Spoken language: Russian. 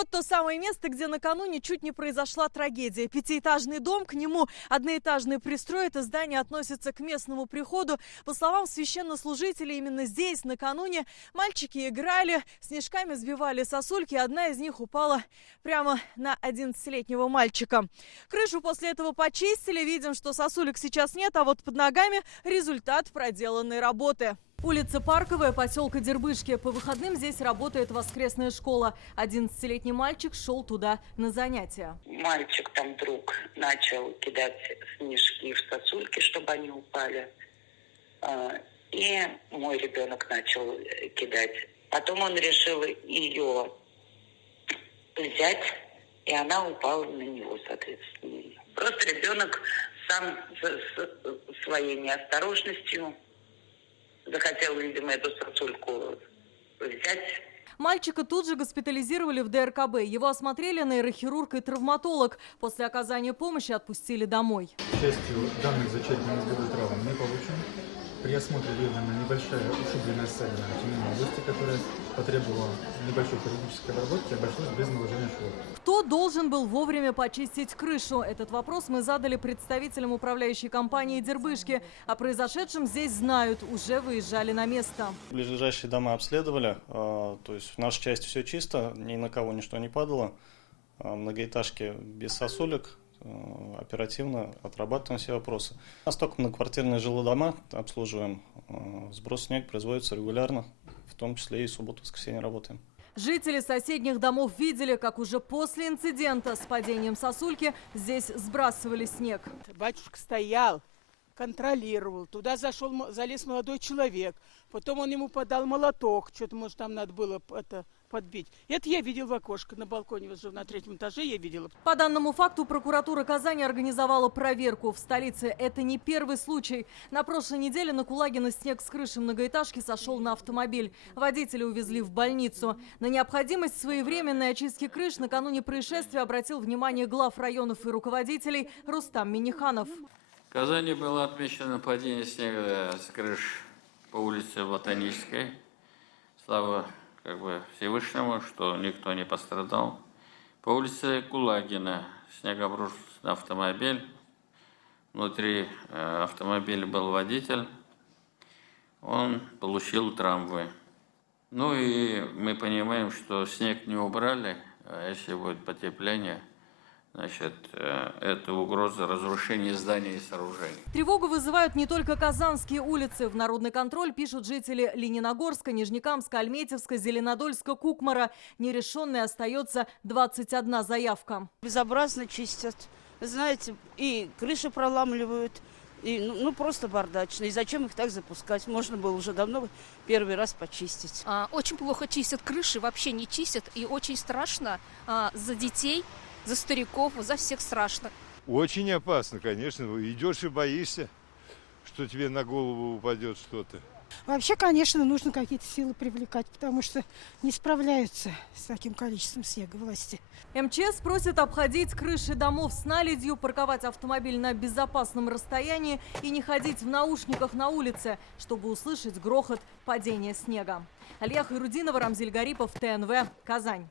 Вот то самое место, где накануне чуть не произошла трагедия. Пятиэтажный дом, к нему одноэтажный пристрой. Это здание относится к местному приходу. По словам священнослужителей, именно здесь накануне мальчики играли, снежками сбивали сосульки. Одна из них упала прямо на 11-летнего мальчика. Крышу после этого почистили. Видим, что сосулек сейчас нет, а вот под ногами результат проделанной работы. Улица Парковая, поселка Дербышки. По выходным здесь работает воскресная школа. 11-летний мальчик шел туда на занятия. Мальчик там вдруг начал кидать снежки в сосульки, чтобы они упали. И мой ребенок начал кидать. Потом он решил ее взять, и она упала на него, соответственно. Просто ребенок сам своей неосторожностью захотел, видимо, эту сосульку взять. Мальчика тут же госпитализировали в ДРКБ. Его осмотрели нейрохирург и травматолог. После оказания помощи отпустили домой. К счастью, данных зачаточно-мозговой травмы не получен. При осмотре выявлена небольшая ушибленная ссадина в теменной области, которая потребовала небольшой хирургической обработки, обошлось без наложения швов. Кто должен был вовремя почистить крышу? Этот вопрос мы задали представителям управляющей компании «Дербышки». О произошедшем здесь знают, уже выезжали на место. Ближайшие дома обследовали, то есть в нашей части все чисто, ни на кого ничто не падало. Многоэтажки без сосулек. Оперативно отрабатываем все вопросы. У нас только многоквартирные жилые дома обслуживаем. Сброс снега производится регулярно, в том числе и субботу-воскресенье работаем. Жители соседних домов видели, как уже после инцидента с падением сосульки здесь сбрасывали снег. Батюшка стоял, контролировал. Туда залез молодой человек. Потом он ему подал молоток. Что-то, может, там надо было подбить. Это я видел в окошко на балконе, вот на 3-м этаже я видела. По данному факту прокуратура Казани организовала проверку. В столице это не первый случай. На прошлой неделе на Кулагина снег с крыши многоэтажки сошел на автомобиль. Водителя увезли в больницу. На необходимость своевременной очистки крыш накануне происшествия обратил внимание глав районов и руководителей Рустам Миниханов. В Казани было отмечено падение снега с крыш по улице Ботанической. Слава Всевышнему, что никто не пострадал. По улице Кулагина снег обрушился на автомобиль. Внутри автомобиля был водитель. Он получил травмы. Ну и мы понимаем, что снег не убрали, а если будет потепление, значит, это угроза разрушения зданий и сооружений. Тревогу вызывают не только казанские улицы. В народный контроль пишут жители Лениногорска, Нижнекамска, Альметьевска, Зеленодольска, Кукмара. Нерешенной остается 21 заявка. Безобразно чистят, знаете, и крыши проламливают, и просто бардачно. И зачем их так запускать? Можно было уже давно первый раз почистить. Очень плохо чистят крыши, вообще не чистят. И очень страшно за детей, за стариков, за всех страшно. Очень опасно, конечно. Идешь и боишься, что тебе на голову упадет что-то. Вообще, конечно, нужно какие-то силы привлекать, потому что не справляются с таким количеством снега власти. МЧС просит обходить крыши домов с наледью, парковать автомобиль на безопасном расстоянии и не ходить в наушниках на улице, чтобы услышать грохот падения снега. Алия Хайрудинова, Рамзиль Гарипов, ТНВ, Казань.